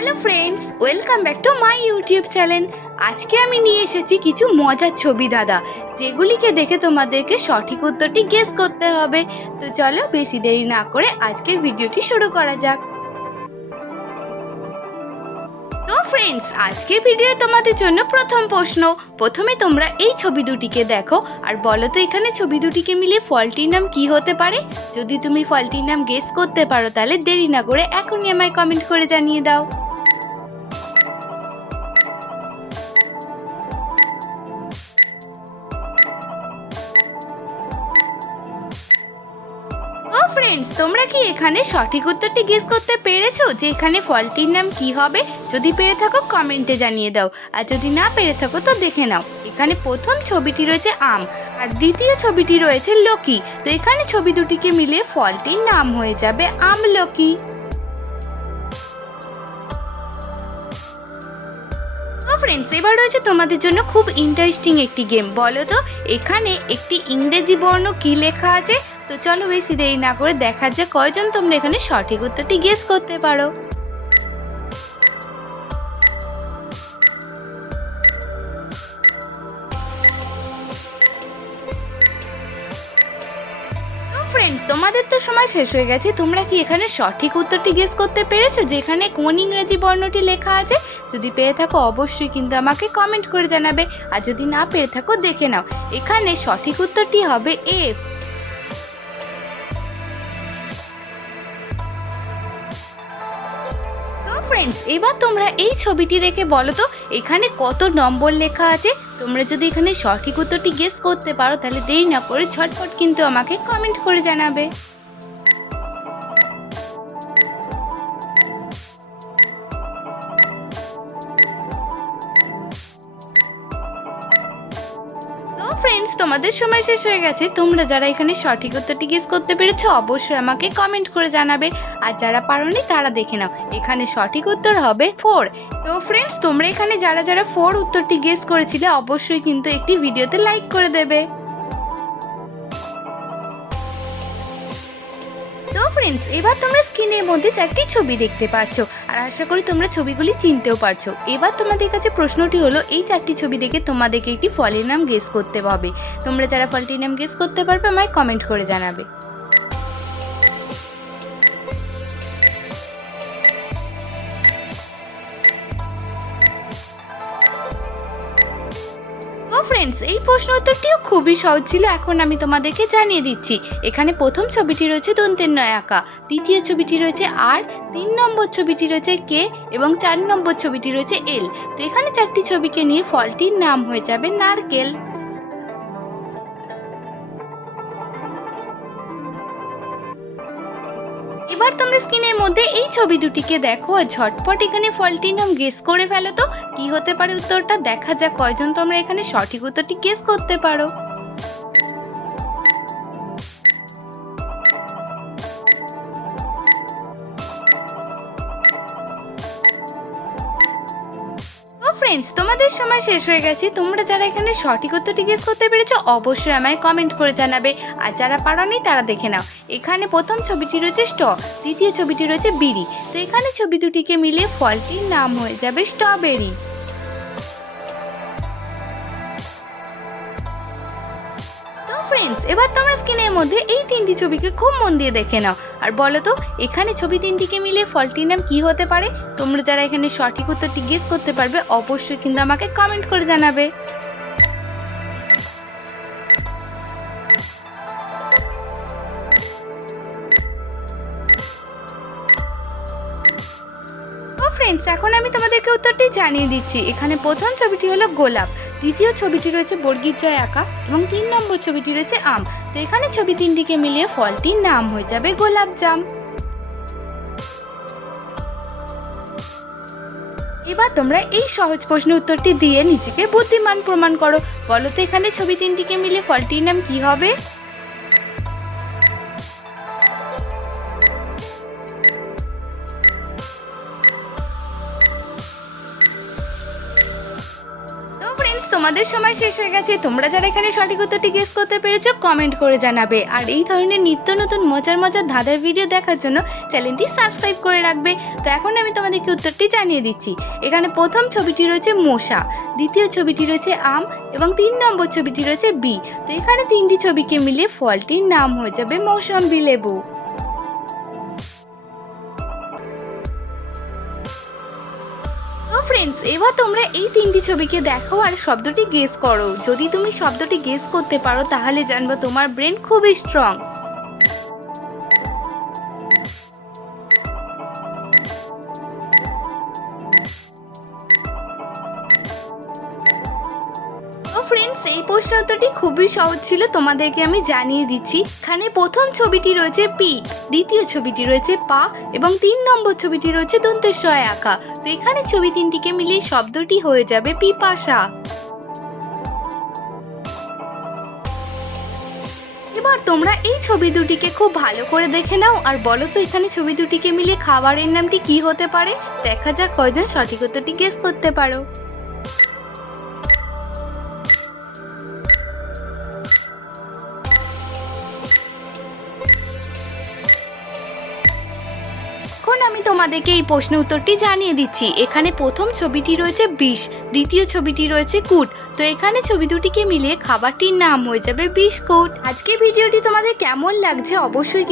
Hello friends welcome back to my YouTube channel আজকে আমি নিয়ে এসেছি কিছু মজার ছবি, দাদা, যেগুলিকে দেখে তোমাদেরকে সঠিক উত্তরটি গেস করতে হবে। তো চলো বেশি দেরি না করে আজকের ভিডিওটি শুরু করা যাক। তো ফ্রেন্ডস আজকের ভিডিও তোমাদের জন্য প্রথম প্রশ্ন। প্রথমে তোমরা এই ছবি দুটিকে দেখো, আর বলো তো এখানে ছবি দুটিকে মিলিয়ে ফলটির নাম কি হতে পারে? যদি তুমি ফলটির নাম গেস করতে পারো, তাহলে দেরি না করে এখনই আমায় কমেন্ট করে জানিয়ে দাও। ফ্রেন্ডস তোমরা কি এখানে সঠিক উত্তরটি গেস করতে পেরেছ? যে এখানে ফলটির নাম কি হবে? যদি পেরে থাকো কমেন্টে জানিয়ে দাও। আর যদি না পেরে থাকো, তো দেখে নাও। এখানে প্রথম ছবিটি রয়েছে আম, আর দ্বিতীয় ছবিটি রয়েছে লকি। তো এখানে ছবি দুটিকে মিলে ফলটির নাম হয়ে যাবে আমলকি তো ফ্রেন্ডস এবার রয়েছে তোমাদের জন্য খুব ইন্টারেস্টিং একটি গেম বলো তো, এখানে একটি ইংরেজি বর্ণ কি লেখা আছে? তো চলো বেশি দেরি না করে দেখা যাক কয়জন তোমরা এখানে সঠিক উত্তরটি গেস করতে পারো। ফ্রেন্ডস তোমাদের তো সময় শেষ হয়ে গেছে। তোমরা কি এখানে সঠিক উত্তরটি গেস করতে পেরেছ? যে এখানে কোন ইংরেজি বর্ণটি লেখা আছে? যদি পেয়ে থাকো, অবশ্যই কিন্তু আমাকে কমেন্ট করে জানাবে। আর যদি না পেয়ে থাকো, দেখে নাও। এখানে সঠিক উত্তরটি হবে এফ ফ্রেন্ডস এবার তোমরা এই ছবিটি দেখে বলো তো, এখানে কত নম্বর লেখা আছে? তোমরা যদি এখানে সঠিক উত্তরটি গেস করতে পারো, তাহলে দেরি না করে ঝটপট কিন্তু আমাকে কমেন্ট করে জানাবে। ফ্রেন্ডস তোমাদের সময় শেষ হয়ে গেছে। তোমরা যারা এখানে সঠিক উত্তরটি গেস করতে পেরেছ, অবশ্যই আমাকে কমেন্ট করে জানাবে। আর যারা পারোনি, তারা দেখে নাও। এখানে সঠিক উত্তর হবে ফোর তো ফ্রেন্ডস তোমরা এখানে যারা যারা ফোর উত্তরটি গেস করেছিলে, অবশ্যই কিন্তু একটি ভিডিওতে লাইক করে দেবে। তো ফ্রেন্ডস, এবার তোমরা স্ক্রিনের মধ্যে চারটি ছবি দেখতে পাচ্ছ, আর আশা করি তোমরা ছবিগুলি চিনতেও পারছ। এবার তোমাদের কাছে প্রশ্নটি হলো, এই চারটি ছবি দেখে তোমাদেরকে একটি ফলের নাম গেস করতে হবে। তোমরা যারা ফলটির নাম গেস করতে পারবে, আমায় কমেন্ট করে জানাবে। ও ফ্রেন্ডস এই প্রশ্ন উত্তরটিও খুবই সহজ ছিল। এখন আমি তোমাদেরকে জানিয়ে দিচ্ছি। এখানে প্রথম ছবিটি রয়েছে দন্তের নয় আঁকা। দ্বিতীয় ছবিটি রয়েছে আর। তিন নম্বর ছবিটি রয়েছে কে এবং চার নম্বর ছবিটি রয়েছে এল। তো এখানে চারটি ছবিকে নিয়ে ফলটির নাম হয়ে যাবে নারকেল। মধ্যে এই ছবি দুটিকে দেখো আর ঝটপট এখানে ফলটির নাম গেস করে ফেলো তো। কি হতে পারে উত্তরটা? দেখা যাক কয়জন তোমরা এখানে সঠিক উত্তরটি গেস করতে পারো। ফ্রেন্ডস তোমাদের সময় শেষ হয়ে গেছে। তোমরা যারা এখানে সঠিক উত্তরটি গেস করতে পেরেছ, অবশ্যই আমায় কমেন্ট করে জানাবে। আর যারা পারোনি, তারা দেখে নাও। এখানে প্রথম ছবিটি রয়েছে স্ট দ্বিতীয় ছবিটি রয়েছে বিড়ি। তো এখানে ছবি দুটিকে মিলে ফলটির নাম হয়ে যাবে স্ট্রবেরি। ফ্রেন্ডস এবার তোমার স্ক্রিনের মধ্যে এই তিনটি ছবিকে খুব মন দিয়ে দেখে নাও। আর বলো তো, এখানে ছবি তিনটিকে মিলে ফলটির নাম কি হতে পারে? তোমরা যারা এখানে সঠিক উত্তরটি গেস করতে পারবে, অবশ্যই কিন্তু আমাকে কমেন্ট করে জানাবে। ফ্রেন্ডস এখন আমি তোমাদেরকে উত্তরটি জানিয়ে দিচ্ছি। এখানে প্রথম ছবিটি হলো গোলাপ। দ্বিতীয় ছবিটি রয়েছে বর্গীর জয় আঁকা এবং তিন নম্বর ছবিটি রয়েছে আম। তো এখানে ছবি তিনটিকে মিলিয়ে ফলটির নাম হয়ে যাবে গোলাপ জাম। এবার তোমরা এই সহজ প্রশ্ন উত্তরটি দিয়ে নিজেকে বুদ্ধিমান প্রমাণ করো। বলো তো এখানে ছবি তিনটিকে মিলে ফলটির নাম কি হবে? তোমাদের সময় শেষ হয়ে গেছে। তোমরা যারা এখানে সঠিক উত্তরটি গেস করতে পেরেছ কমেন্ট করে জানাবে। আর এই ধরনের নিত্য নতুন মজার মজার ধাঁধার ভিডিও দেখার জন্য চ্যানেলটি সাবস্ক্রাইব করে রাখবে। তো এখন আমি তোমাদেরকে উত্তরটি জানিয়ে দিচ্ছি। এখানে প্রথম ছবিটি রয়েছে মশা, দ্বিতীয় ছবিটি রয়েছে আম এবং তিন নম্বর ছবিটি রয়েছে বি। তো এখানে তিনটি ছবিকে মিলিয়ে ফলটির নাম হয়ে যাবে মৌসম্বি লেবু। ফ্রেন্ডস এবার তোমরা এই তিনটি ছবিকে দেখো আর শব্দটি গেস করো। যদি তুমি শব্দটি গেস করতে পারো, তাহলে জানব তোমার ব্রেন খুবই স্ট্রং ফ্রেন্ডস এই প্রশ্ন উত্তরটি খুবই সহজ ছিল, তোমাদেরকে আমি জানিয়ে দিচ্ছি। এখানে প্রথম ছবিটি রয়েছে পি দ্বিতীয় ছবিটি রয়েছে পা, এবং তিন নম্বর ছবিটি রয়েছে দন্তেশ্বয় আঁকা তো এখানে ছবি তিনটিকে মিলিয়ে শব্দটি হয়ে যাবে পিপাসা। এবার তোমরা এই ছবি দুটিকে খুব ভালো করে দেখে নাও, আর বলো তো এখানে ছবি দুটিকে মিলিয়ে খাবারের নামটি কি হতে পারে? দেখা যাক কয়জন সঠিক উত্তরটি গেস করতে পারো। আমি তোমাদেরকে এই প্রশ্ন উত্তরটি জানিয়ে দিচ্ছি। এখানে প্রথম ছবিটি রয়েছে বিষ, দ্বিতীয় ছবিটি রয়েছে কুট। তো এখানে ছবি দুটিকে মিলিয়ে খাবারটির নাম হয়ে যাবে বিষ বিস্কুট। আজকে ভিডিওটি তোমাদের কেমন লাগছে অবশ্যই